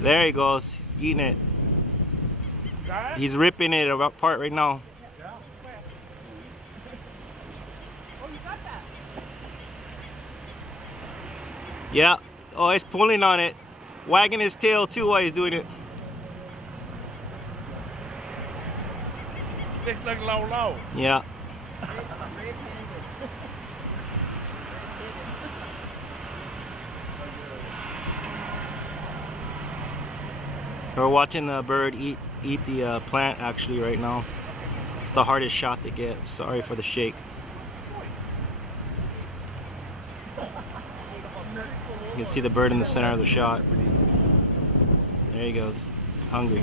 There he goes. He's eating it. He's ripping it apart right now. Yeah. Oh, he's pulling on it. Wagging his tail too while he's doing it. It's like low. Yeah. We're watching the bird eat the plant actually right now. It's the hardest shot to get. Sorry for the shake. You can see the bird in the center of the shot. There he goes. Hungry.